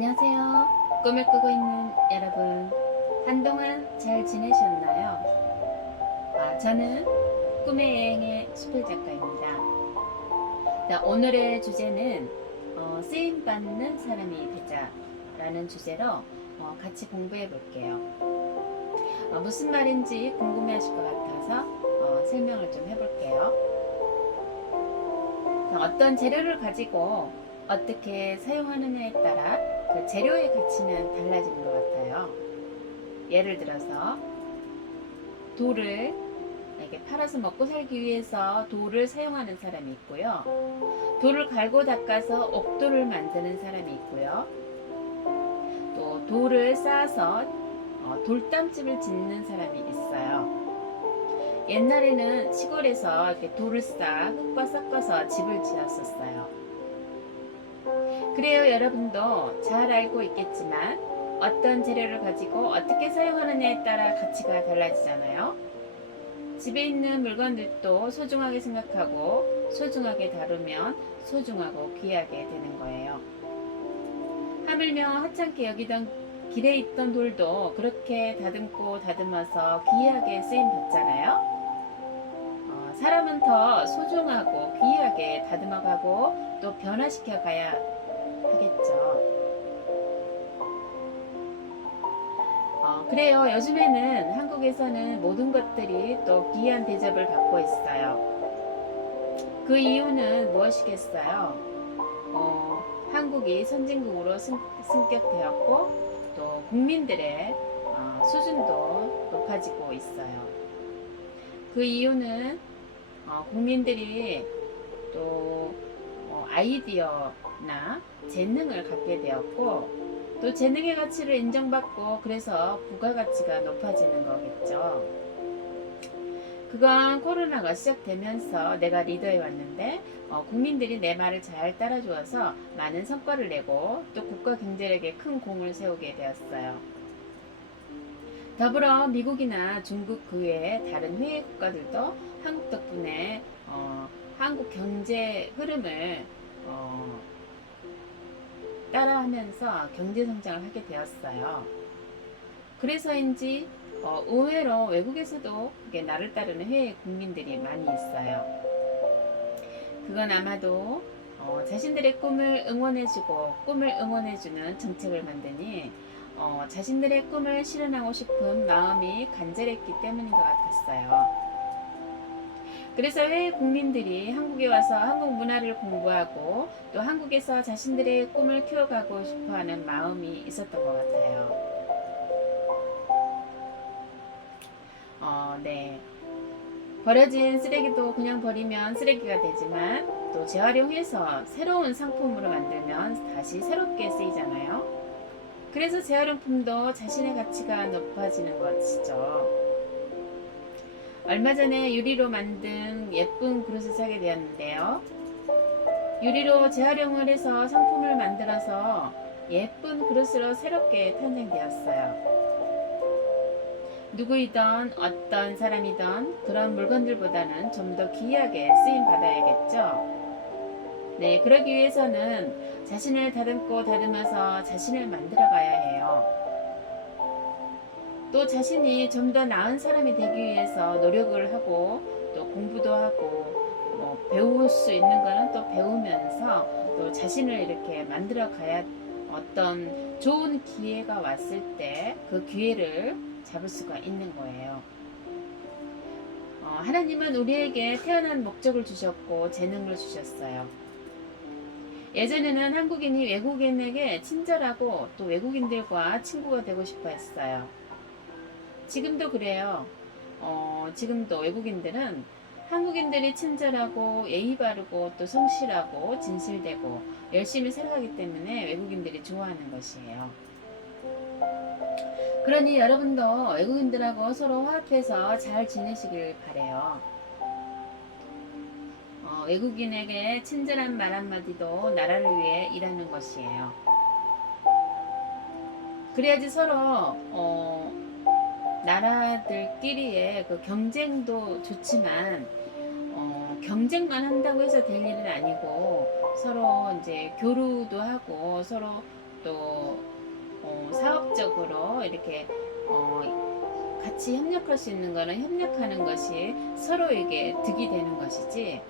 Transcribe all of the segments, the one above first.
안녕하세요. 꿈을 꾸고 있는 여러분. 한동안 잘 지내셨나요? 아, 저는 꿈의 여행의 수필 작가입니다. 자, 오늘의 주제는 어, 쓰임받는 사람이 되자라는 주제로 어, 같이 공부해 볼게요. 어, 무슨 말인지 궁금해 하실 것 같아서 어, 설명을 좀 해볼게요. 자, 어떤 재료를 가지고 어떻게 사용하느냐에 따라 그 재료의 가치는 달라지는 것 같아요. 예를 들어서 돌을 이렇게 팔아서 먹고 살기 위해서 돌을 사용하는 사람이 있고요. 돌을 갈고 닦아서 옥돌을 만드는 사람이 있고요. 또 돌을 쌓아서 어, 돌담집을 짓는 사람이 있어요. 옛날에는 시골에서 이렇게 돌을 쌓아 흙과 섞어서 집을 지었었어요. 그래요, 여러분도 잘 알고 있겠지만 어떤 재료를 가지고 어떻게 사용하느냐에 따라 가치가 달라지잖아요. 집에 있는 물건들도 소중하게 생각하고 소중하게 다루면 소중하고 귀하게 되는 거예요. 하물며 하찮게 여기던 길에 있던 돌도 그렇게 다듬고 다듬어서 귀하게 쓰임 받잖아요. 어, 사람은 더 소중하고 귀하게 다듬어가고 또 변화시켜 가야 하겠죠. 어, 그래요. 요즘에는 한국에서는 모든 것들이 또 귀한 대접을 받고 있어요. 그 이유는 무엇이겠어요? 어, 한국이 선진국으로 승, 승격되었고 또 국민들의 어, 수준도 높아지고 있어요. 그 이유는 어, 국민들이 또 어, 아이디어 나 재능을 갖게 되었고 또 재능의 가치를 인정받고 그래서 부가가치가 높아지는 거겠죠. 그건 코로나가 시작되면서 내가 리더에 왔는데 어, 국민들이 내 말을 잘 따라주어서 많은 성과를 내고 또 국가 경제력에 큰 공을 세우게 되었어요. 더불어 미국이나 중국 그 외에 다른 해외 국가들도 한국 덕분에 어, 한국 경제 흐름을 어, 따라하면서 경제 성장을 하게 되었어요. 그래서인지 어, 의외로 외국에서도 나를 따르는 해외 국민들이 많이 있어요. 그건 아마도 어, 자신들의 꿈을 응원해주고 꿈을 응원해주는 정책을 만드니 어, 자신들의 꿈을 실현하고 싶은 마음이 간절했기 때문인 것 같았어요. 그래서 해외 국민들이 한국에 와서 한국 문화를 공부하고 또 한국에서 자신들의 꿈을 키워가고 싶어 하는 마음이 있었던 것 같아요. 어, 네. 버려진 쓰레기도 그냥 버리면 쓰레기가 되지만 또 재활용해서 새로운 상품으로 만들면 다시 새롭게 쓰이잖아요. 그래서 재활용품도 자신의 가치가 높아지는 것이죠. 얼마 전에 유리로 만든 예쁜 그릇을 사게 되었는데요. 유리로 재활용을 해서 상품을 만들어서 예쁜 그릇으로 새롭게 탄생되었어요. 누구이든 어떤 사람이든 그런 물건들보다는 좀 더 귀하게 쓰임 받아야겠죠. 네, 그러기 위해서는 자신을 다듬고 다듬어서 자신을 만들어 가야 해요. 또 자신이 좀 더 나은 사람이 되기 위해서 노력을 하고 또 공부도 하고 뭐 배울 수 있는 거는 또 배우면서 또 자신을 이렇게 만들어 가야 어떤 좋은 기회가 왔을 때 그 기회를 잡을 수가 있는 거예요. 어, 하나님은 우리에게 태어난 목적을 주셨고 재능을 주셨어요. 예전에는 한국인이 외국인에게 친절하고 또 외국인들과 친구가 되고 싶어 했어요. 지금도 그래요. 어, 지금도 외국인들은 한국인들이 친절하고 예의 바르고 또 성실하고 진실되고 열심히 살아가기 때문에 외국인들이 좋아하는 것이에요. 그러니 여러분도 외국인들하고 서로 화합해서 잘 지내시길 바래요. 어, 외국인에게 친절한 말 한마디도 나라를 위해 일하는 것이에요. 그래야지 서로 어, 나라들끼리의 그 경쟁도 좋지만 어, 경쟁만 한다고 해서 될 일은 아니고 서로 이제 교류도 하고 서로 또 어, 사업적으로 이렇게 어, 같이 협력할 수 있는 거는 협력하는 것이 서로에게 득이 되는 것이지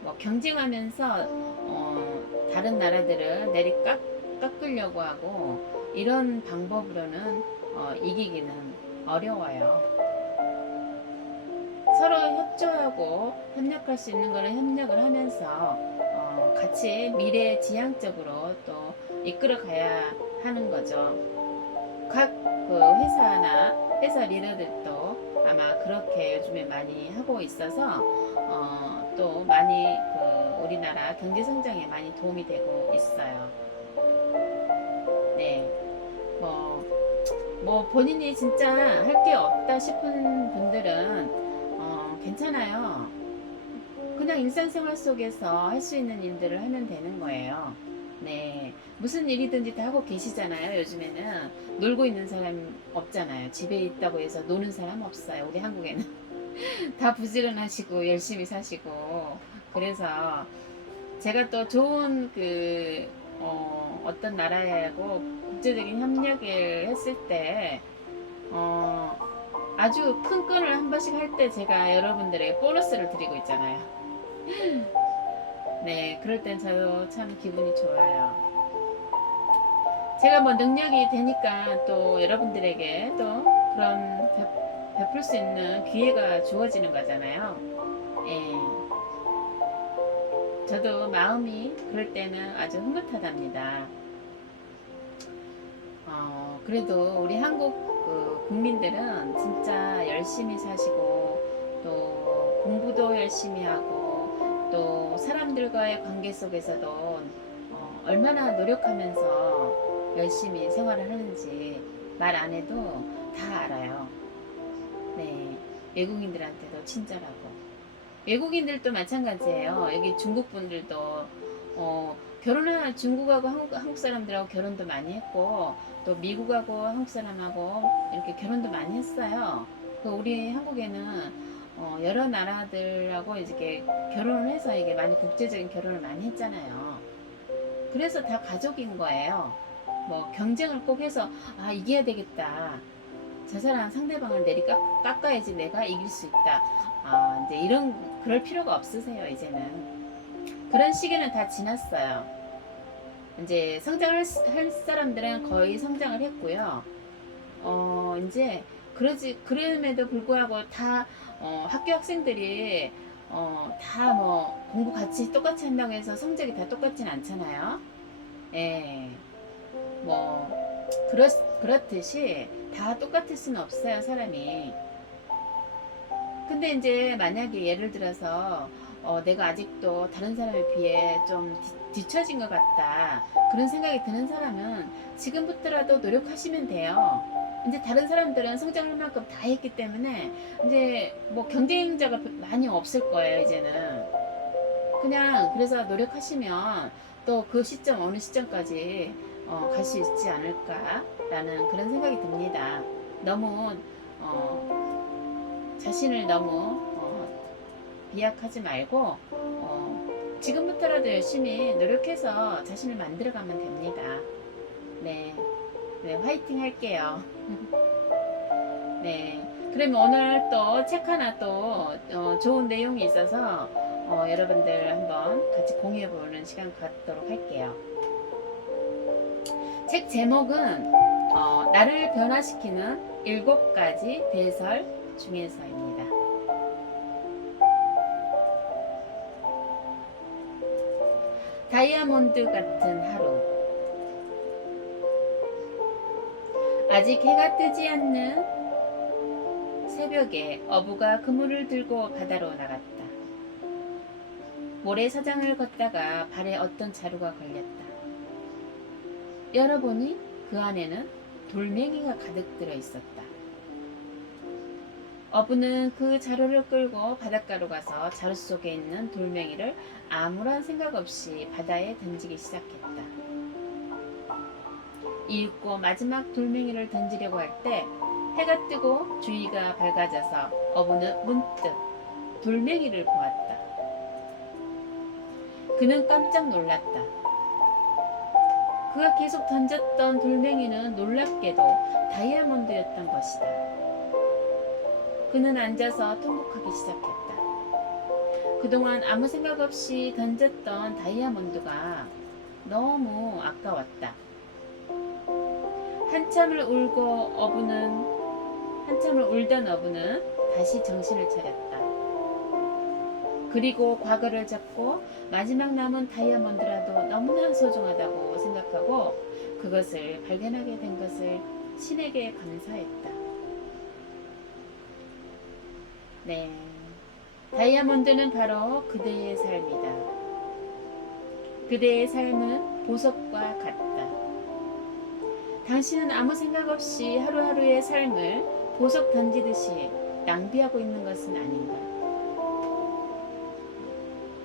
뭐 경쟁하면서 어, 다른 나라들을 내리 깎, 깎으려고 하고 이런 방법으로는 어, 이기기는 어려워요. 서로 협조하고 협력할 수 있는 거는 협력을 하면서 어, 같이 미래 지향적으로 또 이끌어 가야 하는 거죠. 각 그 회사나 회사 리더들도 아마 그렇게 요즘에 많이 하고 있어서 어, 또 많이 그 우리나라 경제 성장에 많이 도움이 되고 있어요. 네, 뭐, 뭐 본인이 진짜 할 게 없다 싶은 분들은 어, 괜찮아요. 그냥 일상생활 속에서 할 수 있는 일들을 하면 되는 거예요. 네. 무슨 일이든지 다 하고 계시잖아요. 요즘에는 놀고 있는 사람 없잖아요. 집에 있다고 해서 노는 사람 없어요. 우리 한국에는 다 부지런하시고 열심히 사시고 그래서 제가 또 좋은 그 어, 어떤 나라하고 국제적인 협력을 했을 때 어, 아주 큰 건을 한 번씩 할 때 제가 여러분들에게 보너스를 드리고 있잖아요. 네, 그럴 땐 저도 참 기분이 좋아요. 제가 뭐 능력이 되니까 또 여러분들에게 또 그런 베, 베풀 수 있는 기회가 주어지는 거잖아요. 예. 저도 마음이 그럴 때는 아주 흐뭇하답니다. 어, 그래도 우리 한국 그 국민들은 진짜 열심히 사시고 또 공부도 열심히 하고 또 사람들과의 관계 속에서도 어, 얼마나 노력하면서 열심히 생활을 하는지 말 안 해도 다 알아요. 네, 외국인들한테도 친절하고 외국인들도 마찬가지예요. 여기 중국 분들도 어, 결혼한 중국하고 한국, 한국 사람들하고 결혼도 많이 했고 또 미국하고 한국 사람하고 이렇게 결혼도 많이 했어요. 그 우리 한국에는 어, 여러 나라들하고 이렇게 결혼을 해서 이게 많이 국제적인 결혼을 많이 했잖아요. 그래서 다 가족인 거예요. 뭐 경쟁을 꼭 해서 아 이겨야 되겠다. 저 사람 상대방을 내리 깎, 깎아야지 내가 이길 수 있다. 아 이제 이런 그럴 필요가 없으세요 이제는. 그런 시기는 다 지났어요. 이제 성장할 수- 할 사람들은 거의 성장을 했고요. 어 이제 그러지 그럼에도 불구하고 다 어, 학교 학생들이 어, 다 뭐 공부 같이 똑같이 한다고 해서 성적이 다 똑같진 않잖아요. 예. 뭐 그렇 그렇듯이 다 똑같을 수는 없어요, 사람이. 근데 이제 만약에 예를 들어서 어, 내가 아직도 다른 사람에 비해 좀 뒤, 뒤처진 것 같다. 그런 생각이 드는 사람은 지금부터라도 노력하시면 돼요. 이제 다른 사람들은 성장할 만큼 다 했기 때문에 이제 뭐 경쟁자가 많이 없을 거예요, 이제는. 그냥 그래서 노력하시면 또 그 시점, 어느 시점까지 어, 갈 수 있지 않을까라는 그런 생각이 듭니다. 너무 어, 자신을 너무 어, 비약하지 말고 어, 지금부터라도 열심히 노력해서 자신을 만들어가면 됩니다. 네, 네 화이팅 할게요. 네, 그러면 오늘 또 책 하나 또 어, 좋은 내용이 있어서 어, 여러분들 한번 같이 공유해 보는 시간 갖도록 할게요. 책 제목은 어, 나를 변화시키는 일곱 가지 배설 중에서입니다. 다이아몬드 같은 하루. 아직 해가 뜨지 않는 새벽에 어부가 그물을 들고 바다로 나갔다. 모래사장을 걷다가 발에 어떤 자루가 걸렸다. 열어보니 그 안에는 돌멩이가 가득 들어 있었다. 어부는 그 자루를 끌고 바닷가로 가서 자루 속에 있는 돌멩이를 아무런 생각 없이 바다에 던지기 시작했다. 이윽고 마지막 돌멩이를 던지려고 할 때 해가 뜨고 주위가 밝아져서 어부는 문득 돌멩이를 보았다. 그는 깜짝 놀랐다. 그가 계속 던졌던 돌멩이는 놀랍게도 다이아몬드였던 것이다. 그는 앉아서 통곡하기 시작했다. 그동안 아무 생각 없이 던졌던 다이아몬드가 너무 아까웠다. 한참을 울고 어부는 한참을 울던 어부는 다시 정신을 차렸다. 그리고 과거를 잡고 마지막 남은 다이아몬드라도 너무나 소중하다고 생각하고 그것을 발견하게 된 것을 신에게 감사했다. 네. 다이아몬드는 바로 그대의 삶이다. 그대의 삶은 보석과 같다. 당신은 아무 생각 없이 하루하루의 삶을 보석 던지듯이 낭비하고 있는 것은 아닌가.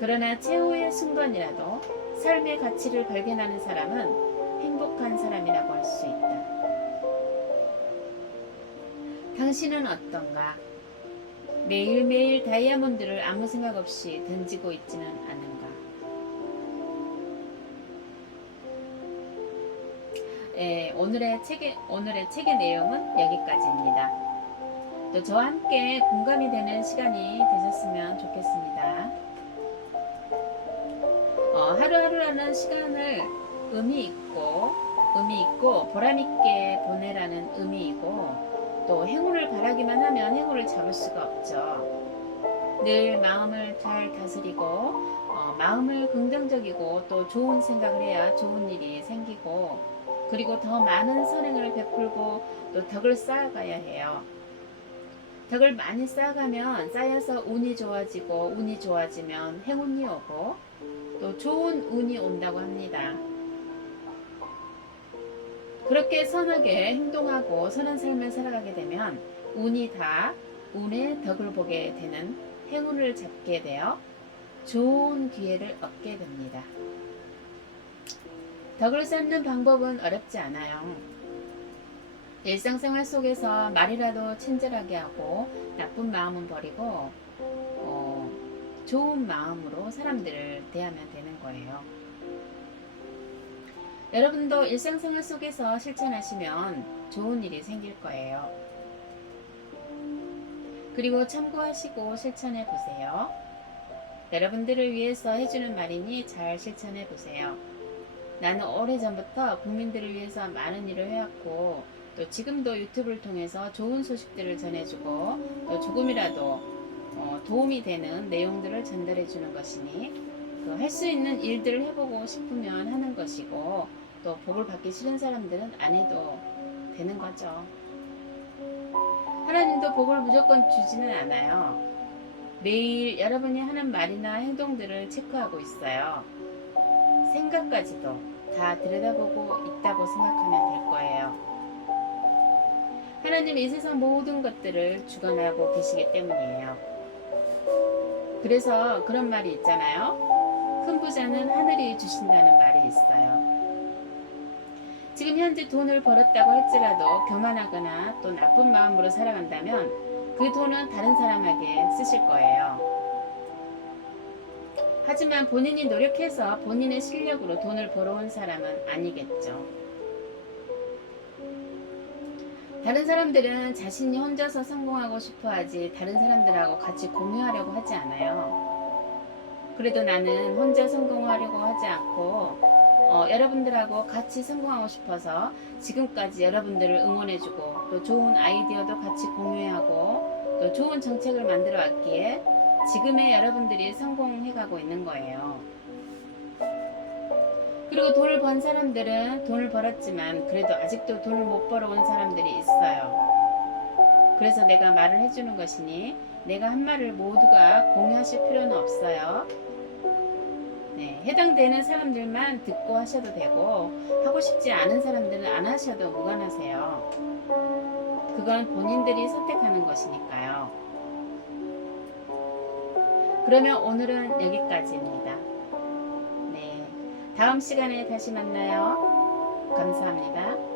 그러나 최후의 순간이라도 삶의 가치를 발견하는 사람은 행복한 사람이라고 할 수 있다. 당신은 어떤가? 매일매일 다이아몬드를 아무 생각 없이 던지고 있지는 않은가? 예, 오늘의 책의 오늘의 책의 내용은 여기까지입니다. 또 저와 함께 공감이 되는 시간이 되셨으면 좋겠습니다. 어, 하루하루라는 시간을 의미 있고 의미 있고 보람 있게 보내라는 의미이고 또 행운을 바라기만 하면 행운을 잡을 수가 없죠. 늘 마음을 잘 다스리고 어, 마음을 긍정적이고 또 좋은 생각을 해야 좋은 일이 생기고 그리고 더 많은 선행을 베풀고 또 덕을 쌓아가야 해요. 덕을 많이 쌓아가면 쌓여서 운이 좋아지고 운이 좋아지면 행운이 오고 또 좋은 운이 온다고 합니다. 그렇게 선하게 행동하고 선한 삶을 살아가게 되면 운이 다 운의 덕을 보게 되는 행운을 잡게 되어 좋은 기회를 얻게 됩니다. 덕을 쌓는 방법은 어렵지 않아요. 일상생활 속에서 말이라도 친절하게 하고 나쁜 마음은 버리고 어, 좋은 마음으로 사람들을 대하면 되는 거예요. 여러분도 일상생활 속에서 실천하시면 좋은 일이 생길 거예요. 그리고 참고하시고 실천해 보세요. 여러분들을 위해서 해주는 말이니 잘 실천해 보세요. 나는 오래전부터 국민들을 위해서 많은 일을 해왔고 또 지금도 유튜브를 통해서 좋은 소식들을 전해주고 또 조금이라도 어, 도움이 되는 내용들을 전달해 주는 것이니 그 할 수 있는 일들을 해보고 싶으면 하는 것이고 또 복을 받기 싫은 사람들은 안 해도 되는 거죠. 하나님도 복을 무조건 주지는 않아요. 매일 여러분이 하는 말이나 행동들을 체크하고 있어요. 생각까지도 다 들여다보고 있다고 생각하면 될 거예요. 하나님 이 세상 모든 것들을 주관하고 계시기 때문이에요. 그래서 그런 말이 있잖아요. 큰 부자는 하늘이 주신다는 말이 있어요. 지금 현재 돈을 벌었다고 할지라도 교만하거나 또 나쁜 마음으로 살아간다면 그 돈은 다른 사람에게 쓰실 거예요. 하지만 본인이 노력해서 본인의 실력으로 돈을 벌어온 사람은 아니겠죠. 다른 사람들은 자신이 혼자서 성공하고 싶어 하지 다른 사람들하고 같이 공유하려고 하지 않아요. 그래도 나는 혼자 성공하려고 하지 않고 어, 여러분들하고 같이 성공하고 싶어서 지금까지 여러분들을 응원해주고 또 좋은 아이디어도 같이 공유하고 또 좋은 정책을 만들어 왔기에 지금의 여러분들이 성공해가고 있는 거예요. 그리고 돈을 번 사람들은 돈을 벌었지만 그래도 아직도 돈을 못 벌어온 사람들이 있어요. 그래서 내가 말을 해주는 것이니 내가 한 말을 모두가 공유하실 필요는 없어요. 네, 해당되는 사람들만 듣고 하셔도 되고 하고 싶지 않은 사람들은 안 하셔도 무관하세요. 그건 본인들이 선택하는 것이니까요. 그러면 오늘은 여기까지입니다. 네, 다음 시간에 다시 만나요. 감사합니다.